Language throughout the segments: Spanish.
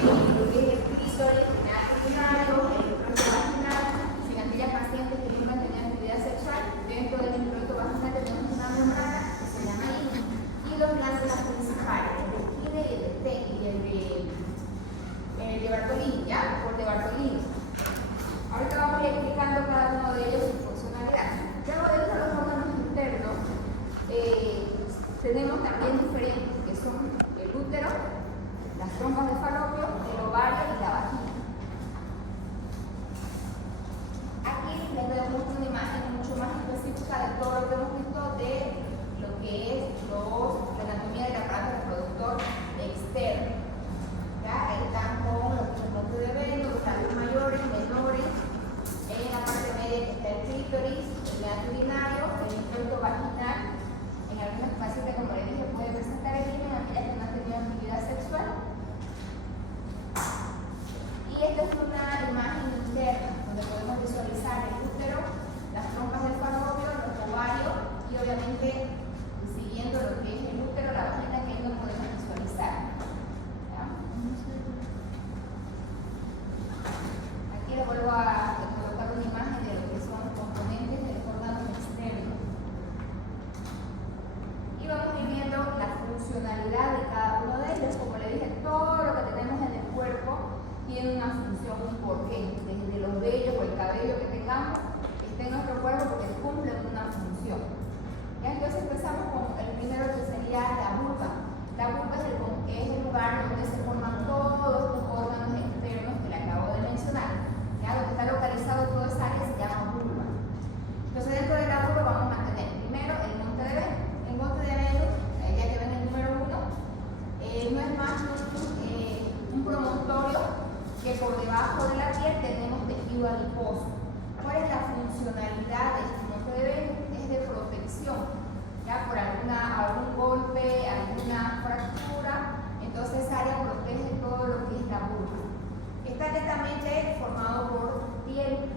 lo que es el clítoris, el meato urinario, el introito vaginal. Si en aquellas pacientes que nunca tenían actividad sexual, dentro del introito vaginal tenemos una membrana que se llama hilo. Y los glándulas principales, el de Kine y el de Teki y el de Bartolini, ¿ya? Por de Bartolini. Ahorita vamos a ir explicando cada uno de ellos su funcionalidad. Luego dentro de los órganos internos, tenemos también diferentes, que son el útero, las trompas de falopio, el ovario y la vagina. Aquí les vemos una imagen mucho más específica de todo lo que hemos visto de lo que es la anatomía del aparato reproductor externo. ¿Ya? Ahí están con los montes de Venus, los labios mayores, menores. En la parte media está el clítoris, el meato urinario, el introito vaginal. En algunas pacientes, como les dije, puede presentar edema en aquellas que no han tenido actividad sexual. Y esta es una imagen interna donde podemos visualizar el útero, las trompas del falopio, los ovarios y obviamente siguiendo lo que es el útero, la vagina, que ahí no podemos visualizar. ¿Ya? Aquí les vuelvo a colocar una imagen de lo que son componentes del órgano externo. Y vamos a ir viendo la funcionalidad de cada uno de ellos. Como les dije, todo lo que tenemos en el cuerpo tiene una función, un porqué. Desde los vellos o el cabello que tengamos, está en nuestro cuerpo porque cumplen una función. ¿Ya? Entonces empezamos con el primero, que sería la vulva. La vulva es el lugar donde se forman todos estos órganos externos que le acabo de mencionar. ¿Ya? Donde está localizado toda esa área se llama vulva. Entonces dentro de la vulva vamos a tener primero el monte de Venus. El monte de Venus, ya que ven el número 1, no es más un promontorio que por debajo de la piel tenemos tejido adiposo. ¿Cuál es la funcionalidad de este monte de Venus? Es de protección, ¿ya? Por algún golpe, alguna fractura, entonces esa área protege todo lo que es la vulva. Está netamente formado por piel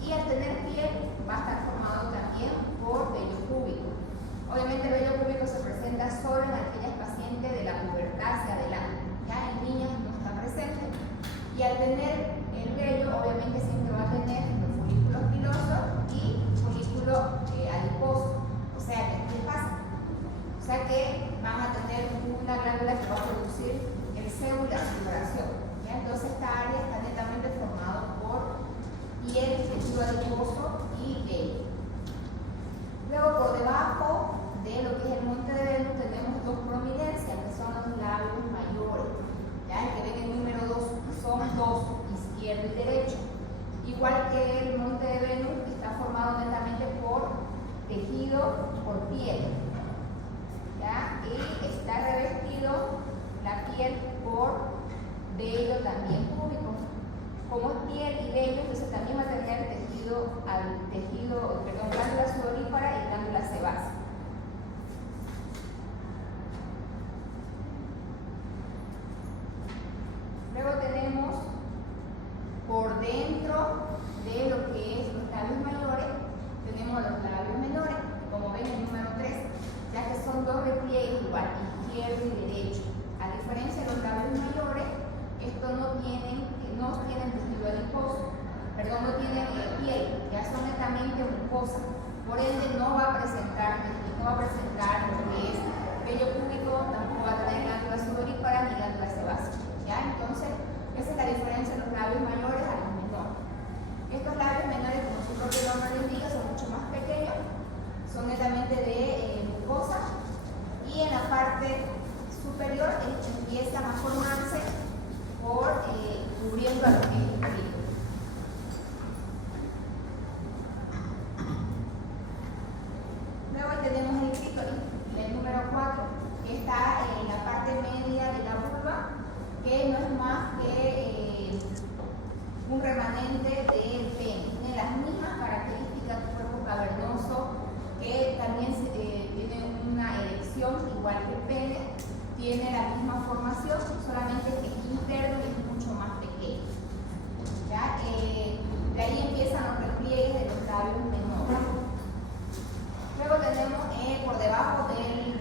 y al tener piel va a estar formado también por vello púbico. Obviamente el vello púbico se presenta solo en aquellas pacientes de la pubertad hacia adelante, ya en niñas no está presente. Y al tener el vello, obviamente siempre va a tener los folículos pilosos y folículos adiposos. O sea, ¿qué pasa? O sea que van a tener una glándula que va a producir el sebo y la sudoración. Entonces esta área está netamente formada por piel, tejido adiposo y vello. Luego por debajo de lo que es el monte de Venus tenemos dos prominencias, que son los labios mayores. ¿Ya? El que ven el número 2 son dos, izquierdo y derecho. Igual que el monte de Venus está formado netamente por tejido, por piel. ¿Ya? Y está revestido la piel por vello también púbico. Como es piel y vello, entonces también va a tener glándula sudorípara y glándula sebácea. Luego tenemos por dentro de lo que es los labios mayores, tenemos los labios menores, como ven el número 3, ya que son dos repliegues igual, izquierdo y derecho. A diferencia de los labios mayores, estos no tienen tejido adiposo, no tienen piel, ya son netamente mucosas. Por ende no va a presentar lo que es vello púbico, tampoco va a tener glándula sudorípara ni glándula sebácea. ¿Ya? Entonces, esa es la diferencia de los labios mayores a los menores. Estos labios menores, como su propio nombre lo indica, son mucho más pequeños, son netamente de mucosa, y en la parte superior empiezan a formarse cubriendo a lo que es el clítoris. Luego tenemos el clítoris, el número 4, que está en la parte media de la vulva, que no es más que un remanente del pene. Tiene las mismas características del cuerpo cavernoso, que también tiene una erección igual que el pene, tiene la misma formación, solamente que es interno y es mucho más pequeño. ¿Ya? De ahí empiezan los repliegues de los labios menores. Luego tenemos por debajo del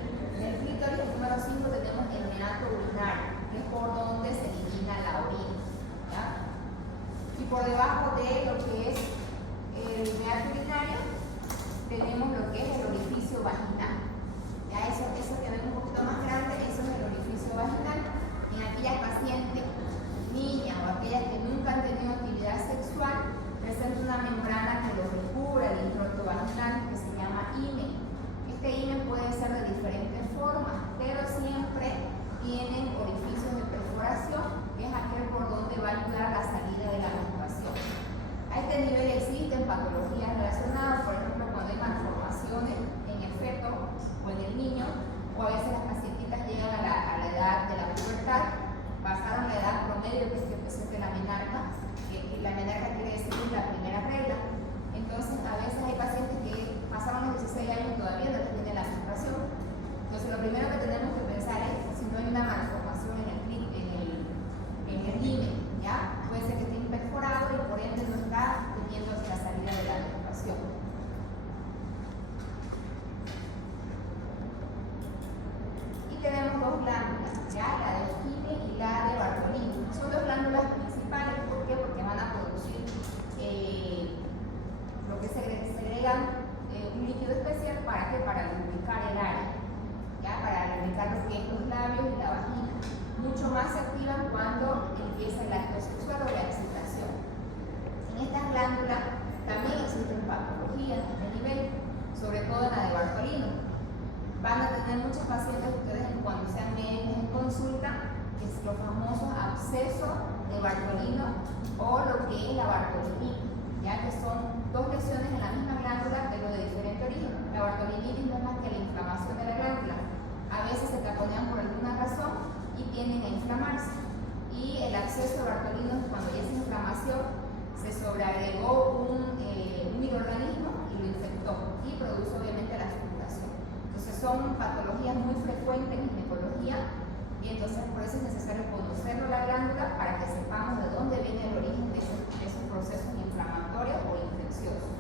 clítoris, el número 5, tenemos el meato urinario, que es por donde se elimina por debajo de lo que es el meato urinario tenemos lo que es el orificio vaginal. Ya eso que ven un poquito más grande, eso es el orificio vaginal. En aquellas pacientes, niñas o aquellas que nunca han tenido actividad sexual, presenta una membrana que lo recubre el introito vaginal, que se llama himen. Este himen puede ser de diferentes formas, pero siempre tienen orificios de perforación, que es aquel por donde va a ayudar a la salida de la menstruación. A este nivel existen patologías relacionadas, por ejemplo, cuando hay malformaciones en el feto o en el niño, o a veces las pacientitas llegan a la edad de la pubertad, pasaron la edad promedio que es que presente la menarca, que la menarca quiere decir la primera regla. Entonces, a veces hay pacientes que pasaron los 16 años y todavía no les tiene la menstruación. Entonces, lo primero que tenemos que pensar es si no hay una malformación en el himen, ¿ya? Puede ser que esté imperforado y por ende no está teniendo la salida de la menstruación. Y tenemos dos glándulas, ¿ya? La de Purkinje y la de Bartolini. Son dos glándulas principales, ¿por qué? Porque van a producir lo que segregan un líquido especial para que para lubricar el área, ¿ya? Para lubricar lo que es los labios y la vagina. Mucho más se activan cuando empieza el acto sexual o la excitación. En estas glándulas también existen patologías de nivel, sobre todo en la de Bartolino. Van a tener muchos pacientes ustedes cuando sean médicos en consulta, que es los famosos abscesos de Bartolino o lo que es la bartolinitis, ya que son dos lesiones en la misma glándula pero de diferente origen. La bartolinitis no es más que la inflamación de la glándula. A veces se taponean por alguna razón y tienden a inflamarse. Y el absceso de Bartolino es cuando ya esa inflamación se sobreagregó un microorganismo y lo infectó y produce obviamente la supuración. Entonces son patologías muy frecuentes en ginecología y entonces por eso es necesario conocerlo la glándula para que sepamos de dónde viene el origen de esos procesos inflamatorios o infecciosos.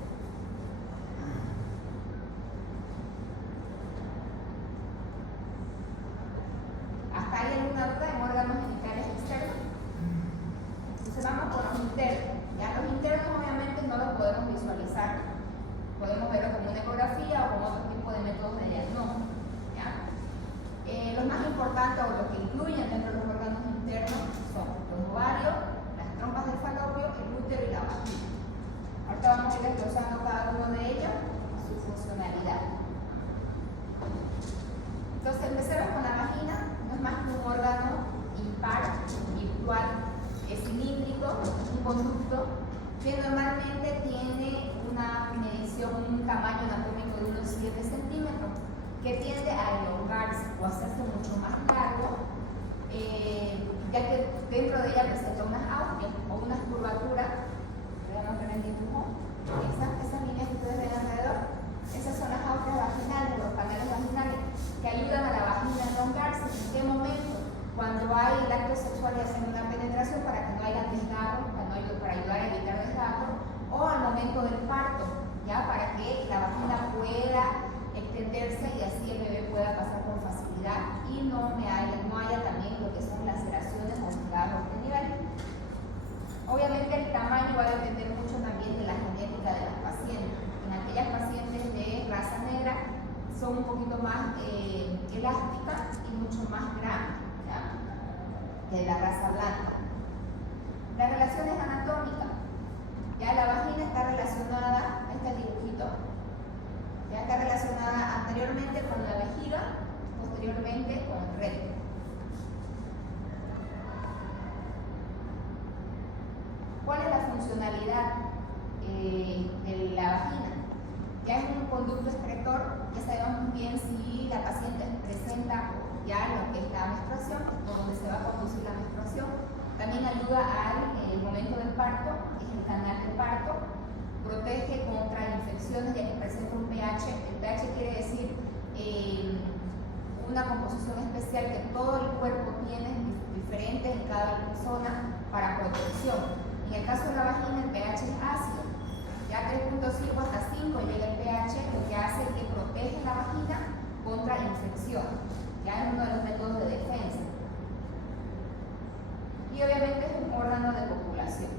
¿Hasta ahí alguna duda en órganos genitales externos? Entonces vamos por los internos. ¿Ya? Los internos obviamente no los podemos visualizar. Podemos verlo como una ecografía o con otro tipo de métodos de diagnóstico. ¿Ya? Los más importantes o los que incluyen dentro de los órganos internos son los ovarios, las trompas del falopio, el útero y la vagina. Ahorita vamos a ir desglosando cada uno de ellos su funcionalidad. Entonces empecemos con la vagina. No es más que un órgano impar, virtual, cilíndrico, un conducto que normalmente tiene una medición, un tamaño anatómico de unos 7 centímetros, que tiende a elongarse o hacerse mucho más largo, ya que dentro de ella presenta unas augias o unas curvaturas. Vamos a ver el dibujo. Esas líneas que ustedes ven alrededor, esas son las augias vaginales, los canales vaginales, que ayudan a la vagina a elongarse. ¿En qué momento? Cuando hay el acto sexual y hacen una penetración para que no haya desgarro, para ayudar a evitar desgarro, o al momento del parto, ¿ya? Para que la vagina pueda extenderse y así el bebé pueda pasar con facilidad y no haya también lo que son laceraciones o desgarros de nivel. Obviamente el tamaño va a depender mucho también de la genética de las pacientes. En aquellas pacientes de raza negra son un poquito más elásticas y mucho más grandes, ¿ya? Que la raza blanca. Las relaciones anatómicas. Ya la vagina está relacionada, este dibujito, ya está relacionada anteriormente con la vejiga, posteriormente con el recto. ¿Cuál es la funcionalidad de la vagina? Ya es un conducto excretor, ya sabemos muy bien si la paciente presenta ya lo que es la menstruación, por donde se va a conducir la menstruación. También ayuda al momento del parto, es el canal de parto, protege contra infecciones ya que presenta un pH. El pH quiere decir una composición especial que todo el cuerpo tiene, diferente en cada zona para protección. En el caso de la vagina el pH es ácido, ya 3.5 hasta 5 llega el pH, lo que hace es que protege la vagina contra infección. Ya es uno de los métodos de defensa. Y obviamente es un órgano de copulación.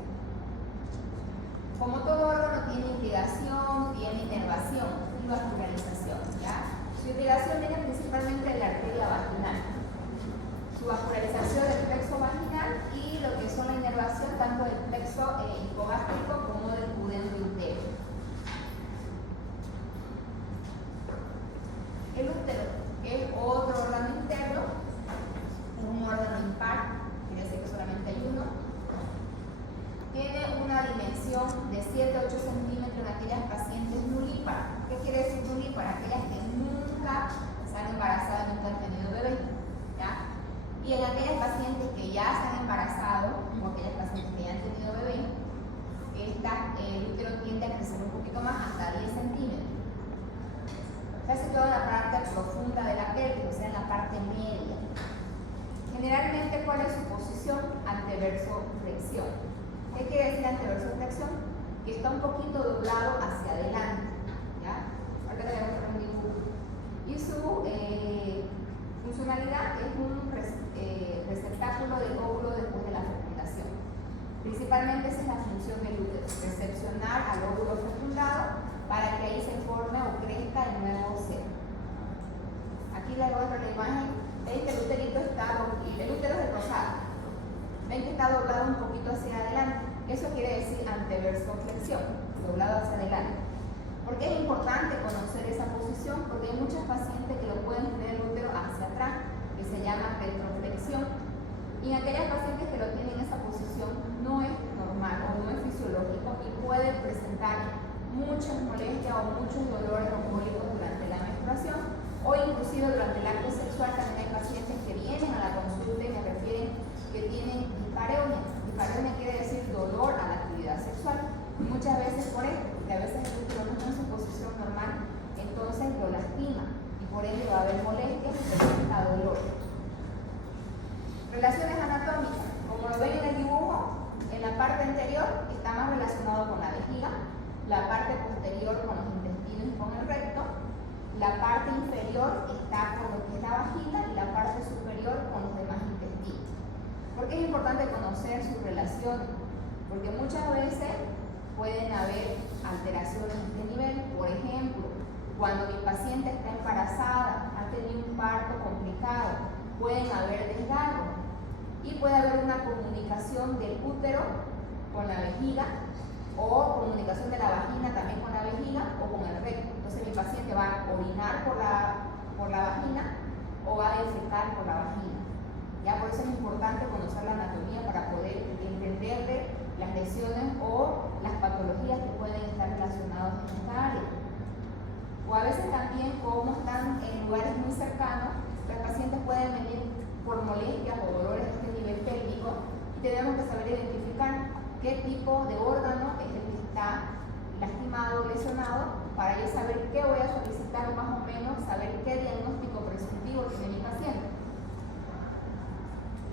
aquellas pacientes que ya se han embarazado, o aquellas pacientes que ya han tenido bebé, el útero tiende a crecer un poquito más, hasta 10 centímetros. Casi toda la parte profunda de la pelvis, o sea, en la parte media. Generalmente, ¿cuál es su posición? Anteverso-flexión. ¿Qué quiere decir anteverso-flexión? Que está un poquito doblado hacia adelante. ¿Ya? Ahora tenemos un dibujo. Y su funcionalidad es un receptáculo del óvulo después de la fecundación. Principalmente esa es la función del útero, recepcionar al óvulo fecundado para que ahí se forme o crezca el nuevo ser. Aquí les muestro la imagen. Veis que el útero es el rosado. Ven que está doblado un poquito hacia adelante. Eso quiere decir anteverso-flexión, doblado hacia adelante. ¿Por qué es importante conocer esa posición? Porque hay muchas pacientes que lo pueden tener el útero hacia atrás, que se llama retroflexión. Y en aquellas pacientes que lo tienen en esa posición no es normal o no es fisiológico y puede presentar muchas molestias o muchos dolores cólicos durante la menstruación o inclusive durante el acto sexual. También hay pacientes que vienen a la consulta y me refieren que tienen dispareunia. Dispareunia quiere decir dolor a la actividad sexual. Y muchas veces por esto, que a veces el útero no está en su posición normal, entonces lo lastima y por ende va a haber molestias y presenta dolor. Relaciones anatómicas. Como lo ven en el dibujo, en la parte anterior está más relacionado con la vejiga, la parte posterior con los intestinos y con el recto, la parte inferior está con lo que es la vagina y la parte superior con los demás intestinos. ¿Por qué es importante conocer sus relaciones? Porque muchas veces pueden haber alteraciones en este nivel. Por ejemplo, cuando mi paciente está embarazada, ha tenido un parto complicado, pueden haber desgarros y puede haber una comunicación del útero con la vejiga o comunicación de la vagina también con la vejiga o con el recto. Entonces mi paciente va a orinar por la vagina o va a defecar por la vagina. Ya, por eso es importante conocer la anatomía para poder entenderle las lesiones o las patologías que pueden estar relacionadas en esta área. O a veces también, como están en lugares muy cercanos, los pacientes pueden venir por molestias o dolores de este nivel pélvico y tenemos que saber identificar qué tipo de órgano es el que está lastimado o lesionado para yo saber qué voy a solicitar, más o menos saber qué diagnóstico presuntivo tiene mi paciente.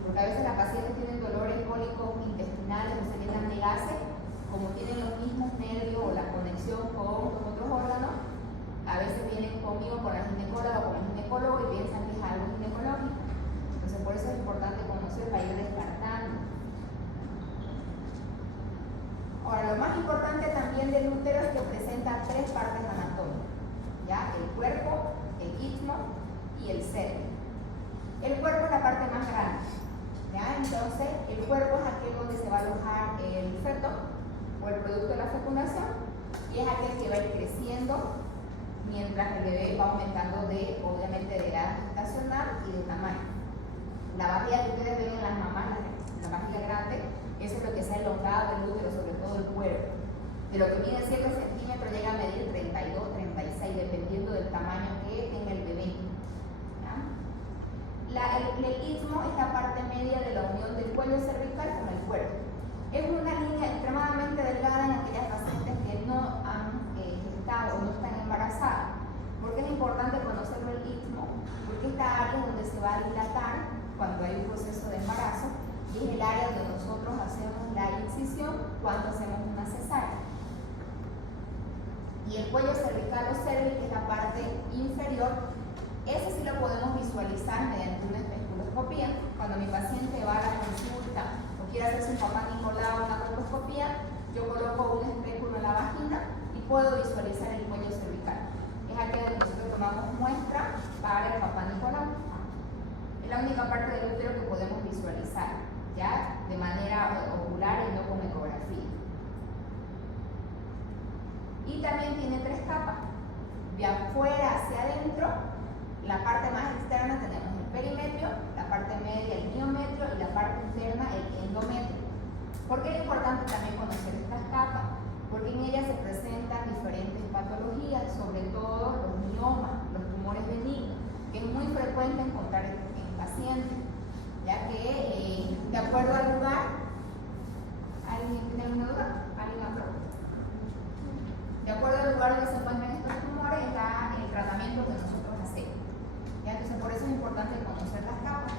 Porque a veces las pacientes tienen dolores cólicos intestinales o se llenan de gases, como tienen los mismos nervios o la conexión con los otros órganos, a veces vienen conmigo con la ginecóloga o con el ginecólogo y piensan que es algo ginecológico. Entonces por eso es importante conocer para ir descartando. Ahora, lo más importante también del útero es que presenta tres partes anatómicas, ¿ya? El cuerpo, el istmo y el cervix. El cuerpo es la parte más grande, ¿ya? Entonces, el cuerpo es aquel donde se va a alojar el feto o el producto de la fecundación y es aquel que va a ir creciendo mientras el bebé va aumentando obviamente de edad gestacional y de tamaño. La barriga que ustedes ven en las mamás, la barriga grande, eso es lo que se ha elongado del útero, sobre todo el cuerpo. De lo que mide 7 centímetros llega a medir 32, 36, dependiendo del tamaño que tenga el bebé. El istmo es la parte media de la unión del cuello cervical con el cuerpo. Es una línea extremadamente delgada en aquellas pacientes que no han gestado o no están embarazadas. ¿Por qué es importante conocerlo el istmo? Porque esta área es donde se va a dilatar cuando hay un proceso de embarazo y es el área donde nosotros hacemos la incisión cuando hacemos una cesárea. Y el cuello cervical o cervix, que es la parte inferior, ese sí lo podemos visualizar mediante una espectroscopía. Cuando mi paciente va a la consulta o quiere hacerse un papá Nicolau o una colposcopía, yo coloco un espéculo en la vagina y puedo visualizar el cuello cervical. Es aquel donde nosotros tomamos muestra para el papá Nicolau. Es la única parte del útero que podemos visualizar, ¿ya? De manera ocular y no con ecografía. Y también tiene tres capas. De afuera hacia adentro, la parte más externa tenemos el perimetrio, la parte media el miometrio y la parte interna el endometrio. ¿Por qué es importante también conocer estas capas? Porque en ellas se presentan diferentes patologías, sobre todo los miomas, los tumores benignos, que es muy frecuente encontrar en pacientes, ya que De acuerdo al lugar, ¿alguien tiene alguna duda? ¿Alguien habló? De acuerdo al lugar donde se encuentran estos tumores está el tratamiento que nosotros hacemos. ¿Ya? Entonces por eso es importante conocer las capas.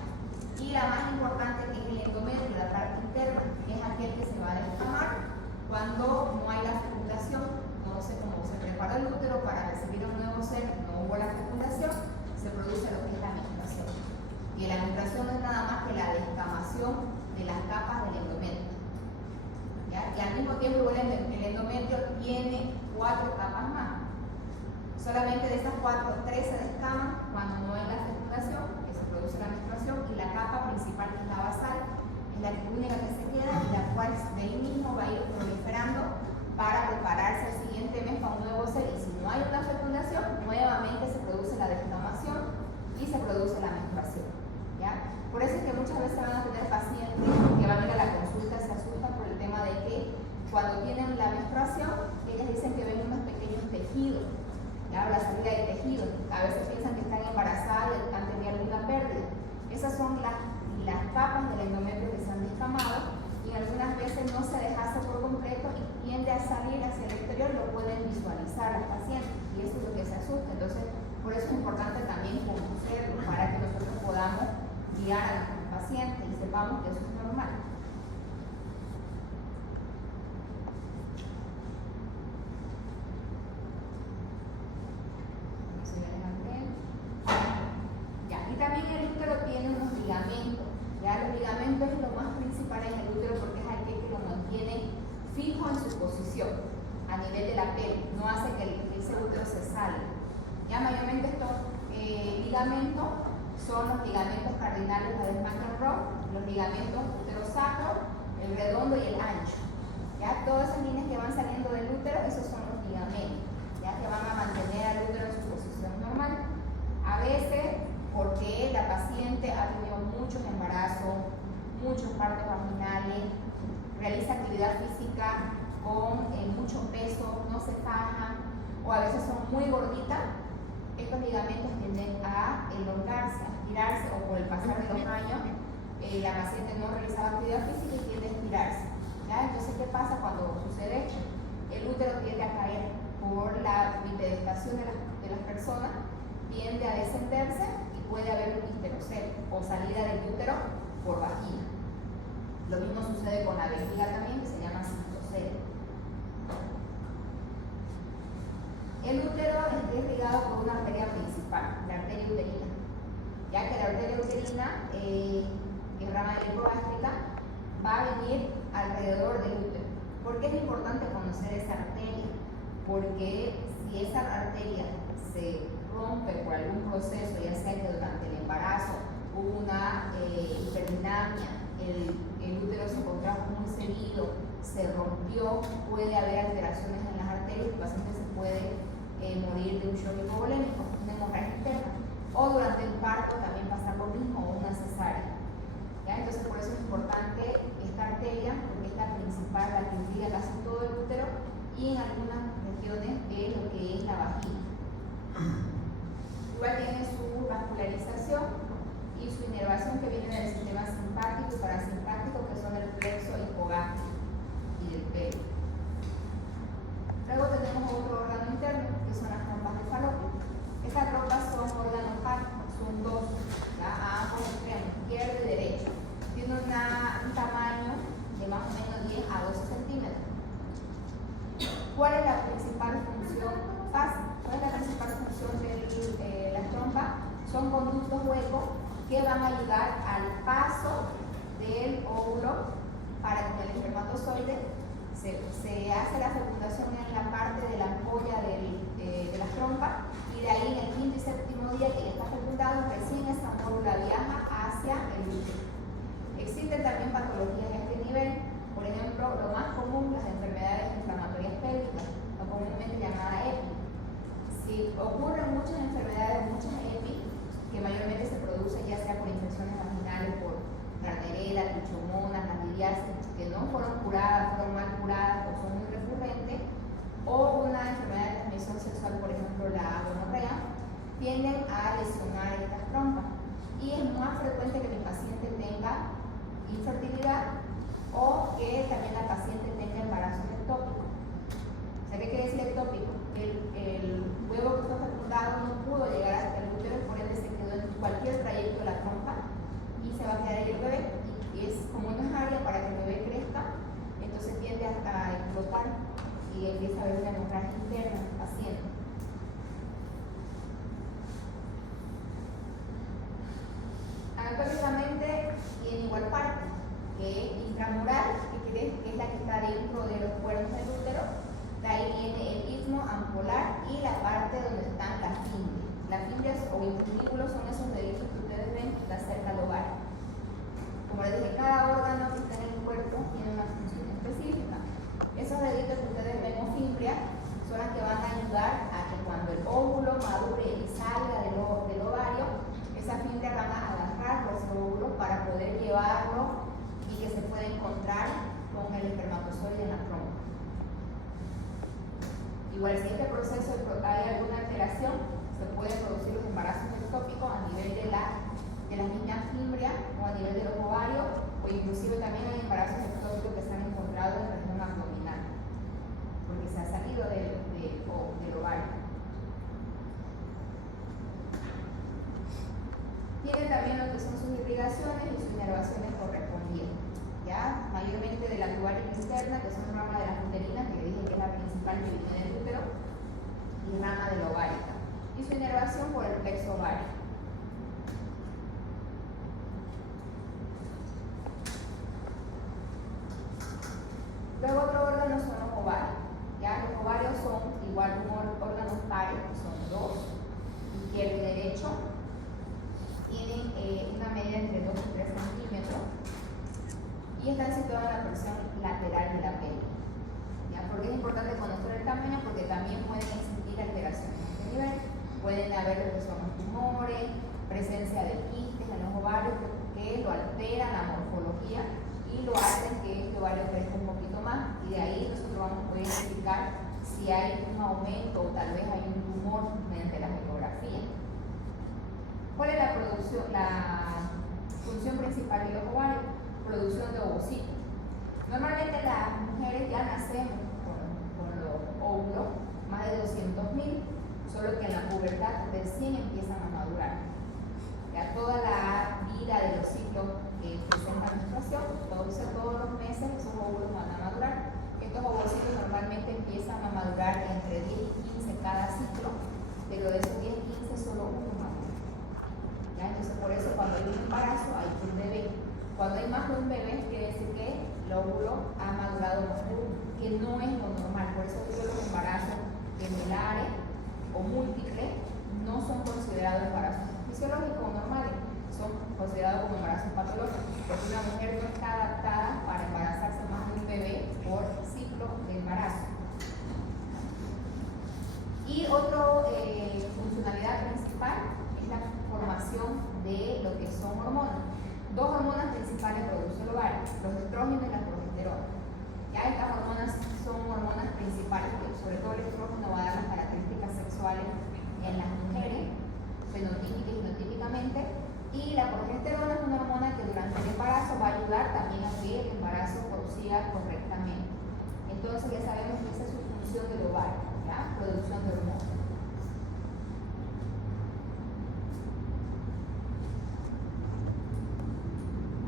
Y la más importante, que es el endometrio, la parte interna, que es aquel que se va a descamar cuando no hay la fecundación. No sé cómo se prepara el útero para recibir un nuevo ser, no hubo la fecundación, se produce lo que es la menstruación. Y la menstruación no es nada más que la descamación de las capas del endometrio. ¿Ya? Y al mismo tiempo el endometrio tiene 4 capas más. Solamente de esas 4, 3 se descaman cuando no hay la fecundación, que se produce la menstruación, y la capa principal, que es la basal, es la única que se queda y la cual de ahí mismo va a ir proliferando para prepararse el siguiente mes para un nuevo ser. Y si no hay una fecundación, nuevamente se produce la descamación y se produce la menstruación. ¿Ya? Por eso es que muchas veces van a tener pacientes que van a ir a la consulta, se asustan por el tema de que cuando tienen la menstruación, ellas dicen que ven unos pequeños tejidos, ¿ya? La salida de tejidos. A veces piensan que están embarazadas y han tenido alguna pérdida. Esas son las capas del endometrio que se han descamado, y algunas veces no se deshace por completo y tiende a salir hacia el exterior, lo pueden visualizar las pacientes, y eso es lo que se asusta. Entonces, por eso es importante también conocerlo, para que nosotros podamos guiar a nuestros pacientes y sepamos que eso es normal. Ya, y también el útero tiene unos ligamentos. Ya, los ligamentos es lo más principal en el útero porque es aquel que lo mantiene fijo en su posición a nivel de la piel, no hace que ese útero se salga. Ya, mayormente estos ligamentos son los ligamentos cardinales de McEnroe, los ligamentos útero-sacro, el redondo y el ancho. Ya, todas esas líneas que van saliendo del útero, esos son los ligamentos, ya, que van a mantener al útero en su posición normal. A veces, porque la paciente ha tenido muchos embarazos, muchos partos vaginales, realiza actividad física con mucho peso, no se fajan, o a veces son muy gorditas, estos ligamentos tienden a elongarse, a estirarse, o por el pasar de los años, la paciente no realizaba actividad física y tiende a estirarse. ¿Ya? Entonces, ¿qué pasa cuando sucede esto? El útero tiende a caer por la bipedestación de las personas, tiende a descenderse y puede haber un histerocele o salida del útero por vagina. Lo mismo sucede con la vejiga también, que se llama cistocele. El útero es irrigado por una arteria principal, la arteria uterina, ya que la arteria uterina, que es rama hipogástrica, va a venir alrededor del útero. ¿Por qué es importante conocer esa arteria? Porque si esa arteria se rompe por algún proceso, ya sea que durante el embarazo hubo una hiperdinamia, el útero se contrajo muy seguido, se rompió, puede haber alteraciones en las arterias, el paciente se puede morir de un shock hipovolémico, una hemorragia interna, o durante el parto también pasa lo mismo, o una cesárea. ¿Ya? Entonces, por eso es importante esta arteria, porque es la principal, la que irriga casi todo el útero y en algunas regiones de lo que es la vagina. Igual tiene su vascularización y su inervación, que viene del sistema simpático y parasimpático, que son el plexo hipogástrico y del pelo. Luego tenemos otro órgano interno, que son las trompas de Falopio. Estas trompas son órganos partos, son dos, ¿ya? A ambos extremos, izquierdo y derecho. Tiene un tamaño de más o menos 10 a 12 centímetros. ¿Cuál es la principal función? ¿Cuál es la principal función de las trompas? Son conductos huecos que van a ayudar al paso del óvulo para que el espermatozoide se hace la fecundación en la parte de la ampolla de las trompas, y de ahí en el quinto y séptimo día que ya está fecundado, recién esa módula viaja hacia el útero. Existen también patologías a este nivel, por ejemplo, lo más común, las enfermedades inflamatorias pélvicas, o comúnmente llamada EPI. Si ocurren muchas enfermedades, muchas EPI, que mayormente se producen ya sea por infecciones vaginales, por Gardnerella, trichomonas, candidiasis, que no fueron curadas, fueron mal curadas o son muy recurrentes, o una enfermedad de transmisión sexual, por ejemplo la gonorrea, tienden a lesionar estas trompas. Y es más frecuente que mi paciente tenga infertilidad traje interno del paciente. Anatómicamente tiene igual parte, que es intramural, que es la que está dentro de los cuernos del útero. De ahí viene el istmo ampolar y la parte donde están las fimbrias. Las fimbrias o infundíbulos son esos deditos que ustedes ven que está cerca del ovario. Como les dije, cada órgano que está en el cuerpo tiene una función específica. Esos deditos que ustedes ven o fimbrias son las que van a ayudar a que cuando el óvulo madure y salga del ovario, esas fimbrias van a agarrar los óvulos para poder llevarlo y que se pueda encontrar con el espermatozoide en la trompa. Igual si este proceso hay alguna alteración, se pueden producir los embarazos ectópicos a nivel de las mismas fimbrias o a nivel de los ovarios, o inclusive también hay embarazos ectópicos que se han encontrado en la región abdominal, porque se ha salido del ovario. Tiene también lo que son sus irrigaciones y sus inervaciones correspondientes, ¿ya? Mayormente de la tubaria interna, que son rama de las uterinas, que le dije que es la principal que viene del útero, y rama de la ovárica, y su inervación por el plexo ovárico. Luego otro órgano son los ovarios. ¿Ya? Los ovarios son igual órganos pares, que son dos, izquierdo y derecho. Tienen una media entre 2 y 3 centímetros y están situados en la porción lateral de la pelvis. ¿Por qué es importante conocer el tamaño? Porque también pueden existir alteraciones a este nivel. Pueden haber lo que son los tumores, presencia de quistes en los ovarios que lo alteran la morfología y lo hacen que este ovario crezca un poquito más, y de ahí nosotros vamos a poder identificar si hay un aumento o tal vez hay un tumor mediante la ecografía. ¿Cuál es la función principal de los ovarios? Producción de ovocitos. Normalmente las mujeres ya nacemos con los óvulos, más de 200.000, solo que en la pubertad de 100 empiezan a madurar. Ya toda la vida de los ciclos que presentan menstruación, todos los meses esos óvulos van a madurar. Estos ovocitos normalmente empiezan a madurar entre 10 y 15 cada ciclo, pero de esos 10 y 15 solo uno madura. ¿Ya? Entonces por eso cuando hay un embarazo hay un bebé. Cuando hay más de un bebé quiere decir que el óvulo ha madurado más de uno, que no es lo normal. Por eso digo los embarazos gemelares o múltiples no son considerados embarazos fisiológicos o normales, son considerados como embarazos patológicos, porque una mujer no está adaptada para embarazarse más de un bebé por ciclo de embarazo. Y otra funcionalidad principal es la formación de lo que son hormonas. Dos hormonas principales produce el ovario, los estrógenos y la progesterona. Ya estas hormonas son hormonas principales, sobre todo el estrógeno va a dar las características sexuales en las mujeres, fenotípica y genotípicamente, y la progesterona es una hormona que durante el embarazo va a ayudar también a que el embarazo prosiga correctamente. Entonces ya sabemos que esa es su función del ovario, ¿ya? Producción de hormonas.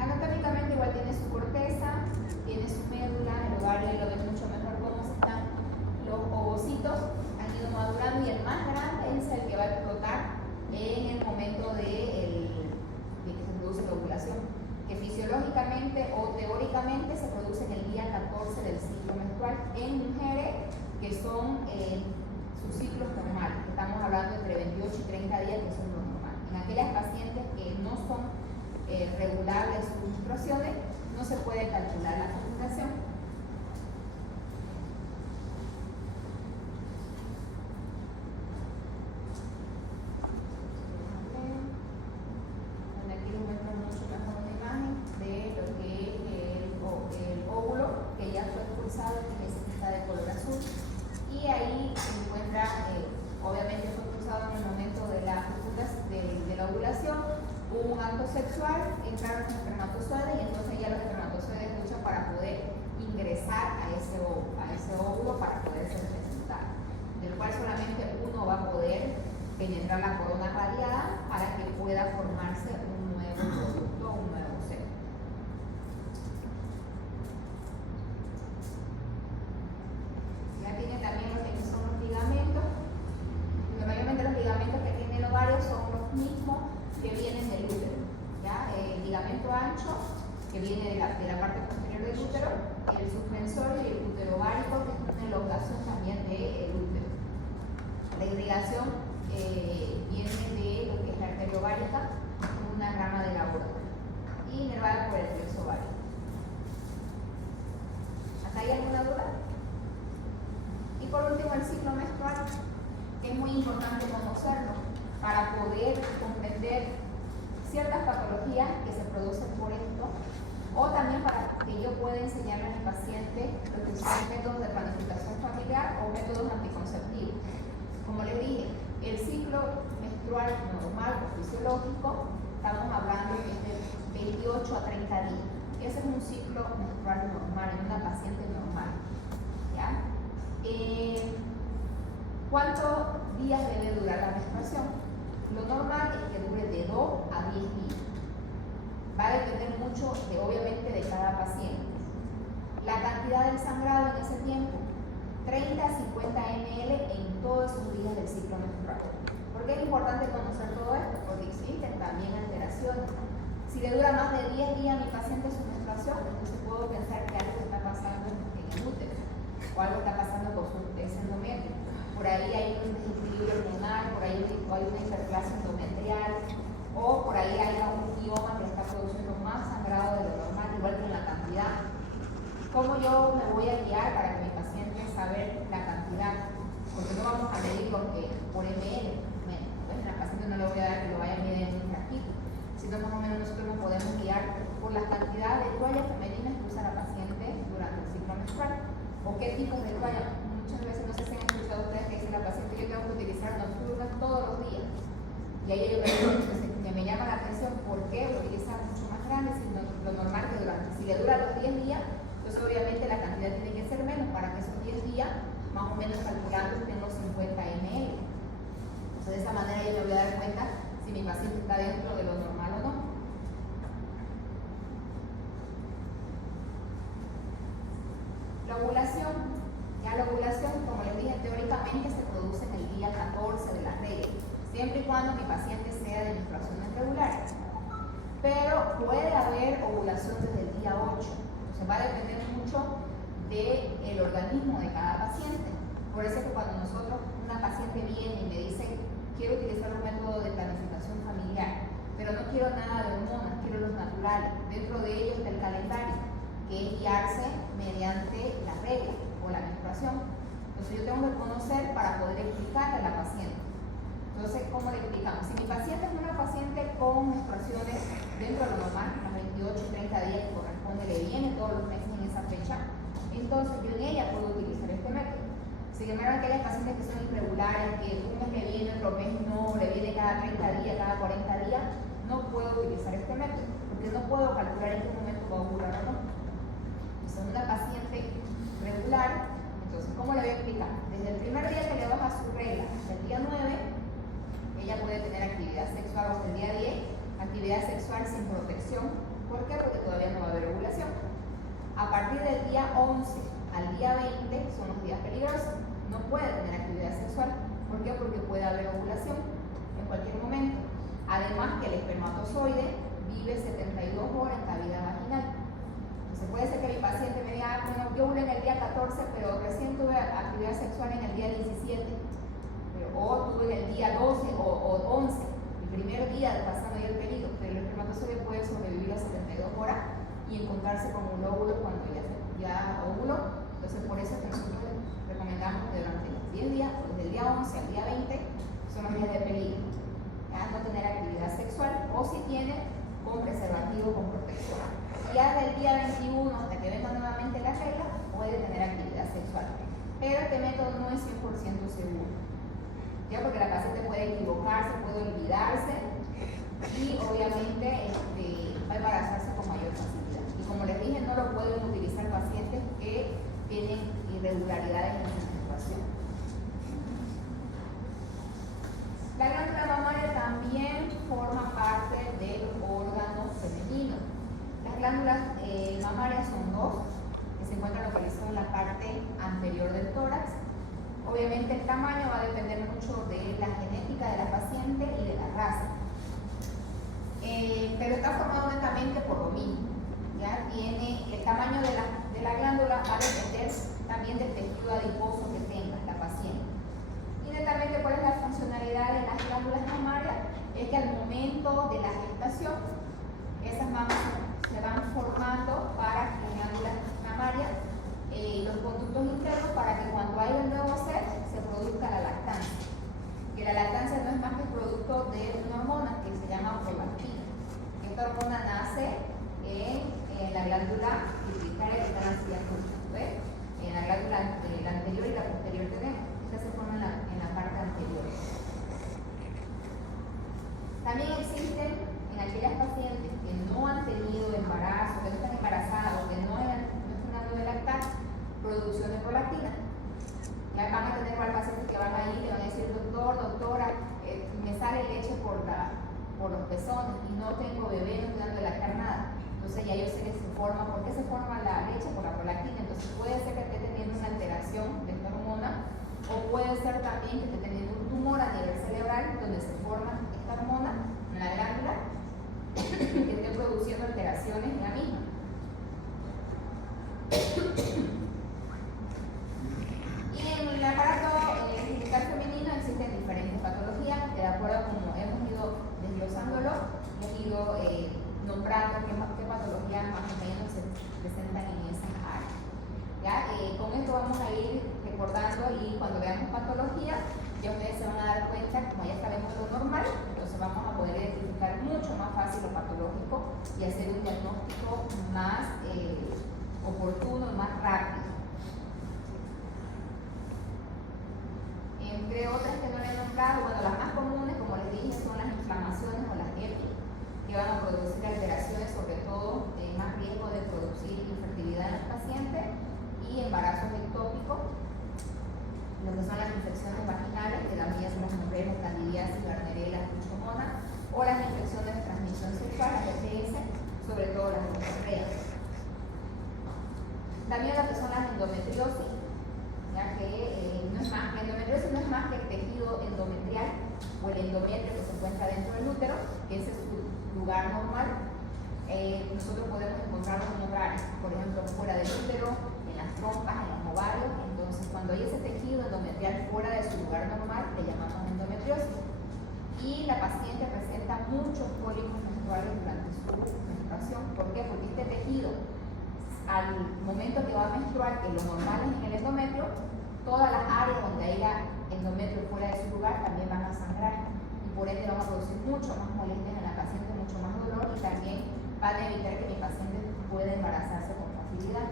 Anatómicamente igual tiene su corteza, tiene su médula, el ovario y lo ven mucho mejor cómo están los ovocitos, han ido madurando y el más grande es el que va a explotar en el momento de que se produce la ovulación, que fisiológicamente o teóricamente se produce en el día 14 del ciclo menstrual en mujeres que son sus ciclos normales, que estamos hablando entre 28 y 30 días, que son los normales. En aquellas pacientes que no son regulables sus menstruaciones, no se puede calcular la fecundación. Aquí les muestro mucho mejor una imagen de lo que es el óvulo que ya fue expulsado, que está de color azul, y ahí se encuentra, obviamente fue expulsado en el momento de la ovulación. Hubo un acto sexual, entraron los espermatozoides y entonces ya los espermatozoides luchan para poder ingresar a ese óvulo para poder ser fecundado, del cual solamente uno va a poder penetrar la corona radiada para que pueda formarse un nuevo producto, un nuevo ser. Ya tiene también lo que son ligamento ancho, que viene de la parte posterior del útero, el suspensorio y el útero ovárico, que es una elongación también del útero. La irrigación viene de lo que es la arteria ovárica, una rama de la aorta, y inervada por el plexo ovárico. ¿Hasta ahí alguna duda? Y por último, el ciclo menstrual, que es muy importante conocerlo para poder comprender ciertas patologías que se producen por esto, o también para que yo pueda enseñarle a mi paciente lo que son métodos de planificación familiar o métodos anticonceptivos. Como les dije, el ciclo menstrual normal o fisiológico, estamos hablando que es de 28 a 30 días. Ese es un ciclo menstrual normal en una paciente normal. ¿Ya? ¿Cuántos días debe durar la menstruación? Lo normal es que dure de 2 a 10 días. Va a depender mucho, obviamente, de cada paciente. La cantidad del sangrado en ese tiempo, 30 a 50 ml en todos esos días del ciclo menstrual. ¿Por qué es importante conocer todo esto? Porque existen también alteraciones. Si le dura más de 10 días a mi paciente su menstruación, entonces puedo pensar que algo está pasando en el útero o algo está pasando con su endometrio. Por ahí hay un desequilibrio hormonal, por ahí hay una hiperplasia endometrial, o por ahí hay un mioma que está produciendo más sangrado de lo normal, igual que en la cantidad. ¿Cómo yo me voy a guiar para que mi paciente saber la cantidad? Porque no vamos a medir lo que por ml. Pues la paciente no le voy a dar que lo vaya a medir en un ratito, sino más o menos nosotros nos podemos guiar por la cantidad de toallas femeninas que usa la paciente durante el ciclo menstrual, o qué tipos de toallas. Muchas veces no sé si han escuchado ustedes que dice la paciente: yo tengo que utilizar nocturnas todos los días. Y ahí yo me llama la atención por qué utiliza mucho más grande, sino lo normal que durante. Si le dura los 10 días, entonces obviamente la cantidad tiene que ser menos para que esos 10 días, más o menos calculando, tengo 50 ml. Entonces de esa manera yo me voy a dar cuenta si mi paciente está dentro de lo normal o no. La ovulación. Ya la ovulación, como les dije, teóricamente se produce en el día 14 de la regla, siempre y cuando mi paciente sea de menstruaciones regulares. Pero puede haber ovulación desde el día 8. Entonces va a depender mucho del organismo de cada paciente. Por eso es que cuando una paciente viene y me dice: quiero utilizar un método de planificación familiar, pero no quiero nada de hormonas, quiero los naturales. Dentro de ellos está el calendario, que es guiarse mediante la regla o la menstruación. Entonces yo tengo que conocer para poder explicarle a la paciente. Entonces, ¿cómo le explicamos? Si mi paciente es una paciente con menstruaciones dentro de lo normal, los 28 y 30 días que corresponde, le viene todos los meses en esa fecha, entonces yo en ella puedo utilizar este método. Sin embargo, aquellas pacientes que son irregulares, que un mes le viene, otro mes no, le viene cada 30 días, cada 40 días, no puedo utilizar este método, porque no puedo calcular en qué momento va a ovular o no. Si es una paciente regular, entonces, ¿cómo le voy a explicar? Desde el primer día que le baja su regla hasta el día 9, ella puede tener actividad sexual, hasta el día 10, actividad sexual sin protección. ¿Por qué? Porque todavía no va a haber ovulación. A partir del día 11 al día 20 son los días peligrosos. No puede tener actividad sexual. ¿Por qué? Porque puede haber ovulación en cualquier momento. Además que el espermatozoide vive 72 horas en cavidad vaginal. Entonces puede ser que mi paciente me diga: bueno, yo ovulé en el día 14, pero recién tuve actividad sexual en el día 17. O tuve en el día 12 o 11, el primer día pasando ya el peligro, pero el espermatozoide puede sobrevivir a 72 horas y encontrarse con un óvulo cuando ya ovuló. Entonces, por eso es que nosotros recomendamos que durante los 10 días, desde el día 11 al día 20, son los días de peligro. Ya no tener actividad sexual, o si tiene, con preservativo, con protección. Ya desde el día 21 hasta que venga nuevamente la regla, puede tener actividad sexual. Pero este método no es 100% seguro. Ya, porque la paciente puede equivocarse, puede olvidarse y obviamente va a embarazarse con mayor facilidad. Y como les dije, no lo pueden utilizar pacientes que tienen irregularidades en su menstruación. La glándula mamaria también forma parte del órgano femenino. Las glándulas mamarias son dos, que se encuentran localizadas en la parte anterior del tórax. Obviamente el tamaño va a depender mucho de la genética de la paciente y de la raza. Pero está formado netamente por glándula pituitaria que están así azul. ¿Ves? En la glándula la anterior y la posterior tenemos. Esta se forma en la parte anterior. También existen en aquellas pacientes que no han tenido embarazo, que no están embarazadas o que no están dando de lactar, producción de prolactina. Ya van a tener pacientes que van a ir y van a decir, doctora, me sale leche por los pezones y no tengo bebé, no estoy dando de lactar nada. Entonces ya yo sé que se forma. ¿Por qué se forma la leche? Por la prolactina. Entonces puede ser que esté teniendo una alteración de esta hormona, o puede ser también que esté teniendo un tumor a nivel cerebral donde se forma esta hormona en la glándula que esté produciendo alteraciones en la misma. Y en el aparato genital femenino existen diferentes patologías que, de acuerdo a como hemos ido desglosándolo, hemos ido nombrando qué patologías más o menos se presentan en esa área. ¿Ya? Con esto vamos a ir recordando, y cuando veamos patología, ya ustedes se van a dar cuenta, como ya sabemos lo normal, entonces vamos a poder identificar mucho más fácil lo patológico y hacer un diagnóstico más oportuno y más rápido. Entre otras que no le he nombrado, bueno, las más comunes, como les dije, son las inflamaciones o las EPI, que van a producir alteraciones, sobre todo más riesgo de producir infertilidad en los pacientes y embarazos ectópicos. Lo que son las infecciones vaginales, que también son las mujeres, candidiasis, gardnerella, trichomonas, o las infecciones de transmisión sexual, las ETS, sobre todo las gonorreas. También lo que son las endometriosis, ya que no es más que endometriosis, no es más que el tejido endometrial o el endometrio que se encuentra dentro del útero, que ese es su lugar normal. Nosotros podemos encontrarlo en otras áreas, por ejemplo, fuera del útero, en las trompas, en los ovarios. Entonces, cuando hay ese tejido endometrial fuera de su lugar normal, le llamamos endometriosis. Y la paciente presenta muchos cólicos menstruales durante su menstruación. ¿Por qué? Porque este tejido, al momento que va a menstruar, que lo normal es en el endometrio, todas las áreas donde haya endometrio fuera de su lugar también van a sangrar, y por ende van a producir mucho más molestias en la paciente, mucho más dolor, y también van a evitar que mi paciente pueda embarazarse con facilidad.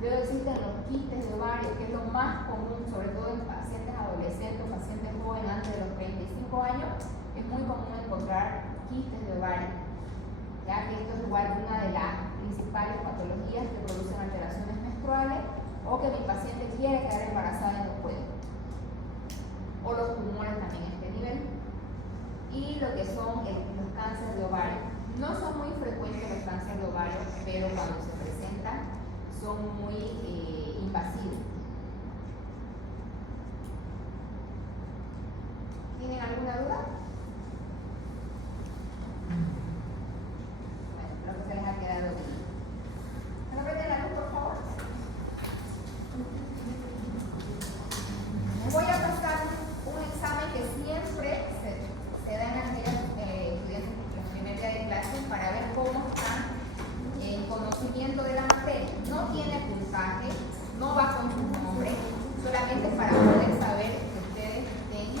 Luego existen los quistes de ovario, que es lo más común, sobre todo en pacientes adolescentes o pacientes jóvenes antes de los 35 años. Es muy común encontrar quistes de ovario, ya que esto es igual una de las principales patologías que producen alteraciones menstruales, o que mi paciente quiere quedar embarazada y no puede. O los tumores también a este nivel. Y lo que son los cánceres de ovario. No son muy frecuentes los cánceres de ovario, pero cuando se presentan son muy invasivos. ¿Tienen alguna duda? Bueno, creo que se les ha quedado bien. ¿Me prenden la luz, por favor? Voy a pasar un examen que siempre se da en aquellos estudiantes en el primer día de clase, para ver cómo están en conocimiento de la materia. No tiene puntaje, no va con su nombre, solamente para poder saber que ustedes estén,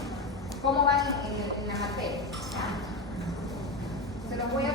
cómo van en la materia. Se los voy a